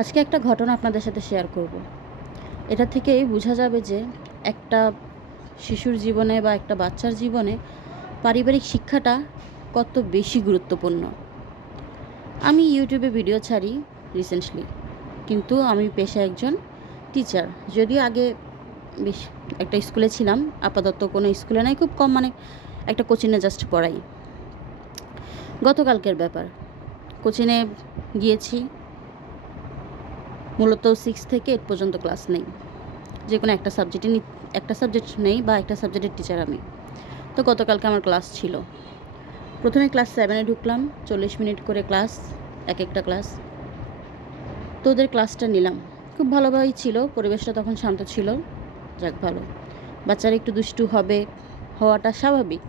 আজকে একটা ঘটনা আপনাদের সাথে শেয়ার করব। এটা থেকেই বোঝা যাবে যে একটা শিশুর জীবনে বা একটা বাচ্চার জীবনে পারিবারিক শিক্ষাটা কত বেশি গুরুত্বপূর্ণ। আমি ইউটিউবে ভিডিও ছাড়ি রিসেন্টলি, কিন্তু আমি পেশায় একজন টিচার। যদিও আগে বেশ একটা স্কুলে ছিলাম, আপাতত কোনো স্কুলে নাই, খুব কম, মানে একটা কোচিংয়ে জাস্ট পড়াই। গতকালকের ব্যাপার, কোচিংয়ে গিয়েছি, মূলত 6 থেকে 8 পর্যন্ত ক্লাস নেই, যে কোনো একটা সাবজেক্ট নেই বা একটা সাবজেক্টের টিচার আমি। তো গতকালকে আমার ক্লাস ছিল। প্রথমে ক্লাস 7-এ ঢুকলাম, 40 মিনিট করে ক্লাস, এক একটা ক্লাস। তো ওদের ক্লাসটা নিলাম, খুব ভালোভাবেই ছিল, পরিবেশটা তখন শান্ত ছিল। যাক ভালো, বাচ্চারা একটু দুষ্টু হওয়াটা স্বাভাবিক।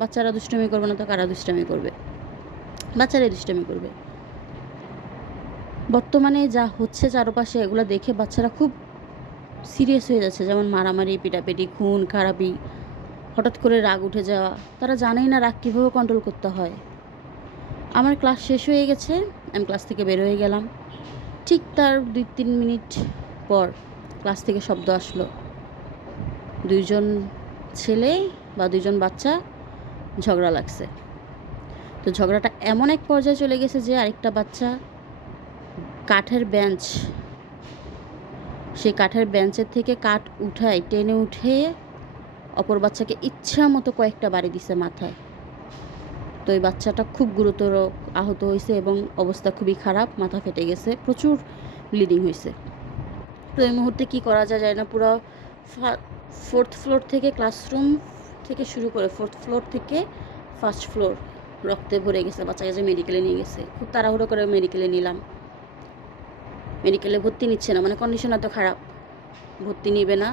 বাচ্চারা দুষ্টুমি করবে না তো কারা দুষ্টামি করবে? বাচ্চারাই দুষ্টামি করবে। বর্তমানে যা হচ্ছে চারপাশে, এগুলো দেখে বাচ্চারা খুব সিরিয়াস হয়ে যাচ্ছে, যেমন মারামারি, পিটাপিটি, খুন খারাপি, হঠাৎ করে রাগ উঠে যাওয়া। তারা জানেই না রাগ কীভাবে কন্ট্রোল করতে হয়। আমার ক্লাস শেষ হয়ে গেছে, আমি ক্লাস থেকে বের হয়ে গেলাম। ঠিক তার 2-3 মিনিট পর ক্লাস থেকে শব্দ আসলো, 2জন ছেলে বা 2জন বাচ্চা ঝগড়া লাগছে। তো ঝগড়াটা এমন এক পর্যায়ে চলে গেছে যে আরেকটা বাচ্চা কাঠের বেঞ্চ, সেই কাঠের বেঞ্চের থেকে কাঠ টেনে উঠে অপর বাচ্চাকে ইচ্ছা মতো কয়েকটা বাড়ি দিছে মাথায়। তো ওই বাচ্চাটা খুব গুরুতর আহত হয়েছে এবং অবস্থা খুবই খারাপ, মাথা ফেটে গেছে, প্রচুর ব্লিডিং হয়েছে। তো এই মুহূর্তে কী করা যায় না, পুরো 4th ফ্লোর থেকে, ক্লাসরুম থেকে শুরু করে 4th ফ্লোর থেকে 1st ফ্লোর রক্তে ভরে গেছে। বাচ্চাকে যে মেডিকেলে নিয়ে গেছে, খুব তাড়াহুড়ো করে মেডিকেলে নিলাম। মেডিকেলে ভর্তি নিচ্ছে না, মানে কন্ডিশন এত খারাপ, ভর্তি নিবে না,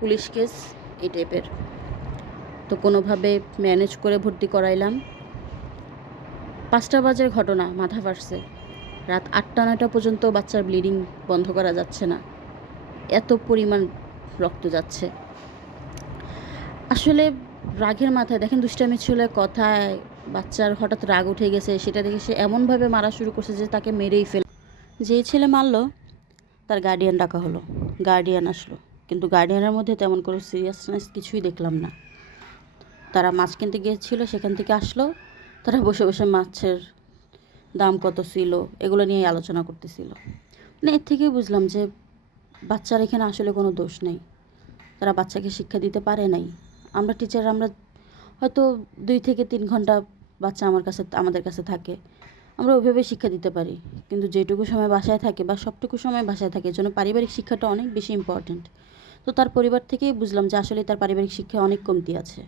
পুলিশ কেস এই টাইপের। তো কোনোভাবে ম্যানেজ করে ভর্তি করাইলাম। 5টা বাজের ঘটনা, মাথা ফাটছে। রাত 8টা-9টা পর্যন্ত বাচ্চার ব্লিডিং বন্ধ করা যাচ্ছে না, এত পরিমাণ রক্ত যাচ্ছে। আসলে রাগের মাথায়, দেখেন দুষ্টামি ছিল কথায়, বাচ্চার হঠাৎ রাগ উঠে গেছে, সেটা দেখে সে এমনভাবে মারা শুরু করছে যে তাকে মেরেই ফেল। যেই ছেলে মারলো তার গার্ডিয়ান ডাকা হলো, গার্ডিয়ান আসলো, কিন্তু গার্ডিয়ানের মধ্যে তেমন কোনো সিরিয়াসনেস কিছুই দেখলাম না। তারা মাছ কিনতে গিয়েছিল, সেখান থেকে আসলো, তারা বসে বসে মাছের দাম কত ছিল এগুলো নিয়েই আলোচনা করতেছিল। মানে এর থেকেই বুঝলাম যে বাচ্চার এখানে আসলে কোনো দোষ নেই, তারা বাচ্চাকে শিক্ষা দিতে পারে নাই। আমরা টিচার, আমরা হয়তো 2 থেকে 3 ঘন্টা বাচ্চা আমাদের কাছে থাকে, আমরা ওইভাবে শিক্ষা দিতে পারি, কিন্তু যেটুকু সময় বাসায় থাকে বা সবটুকু সময় বাসায় থাকে, এর জন্য পারিবারিক শিক্ষাটা অনেক বেশি ইম্পর্ট্যান্ট। তো তার পরিবার থেকেই বুঝলাম যে আসলে তার পারিবারিক শিক্ষা অনেক কমতি আছে।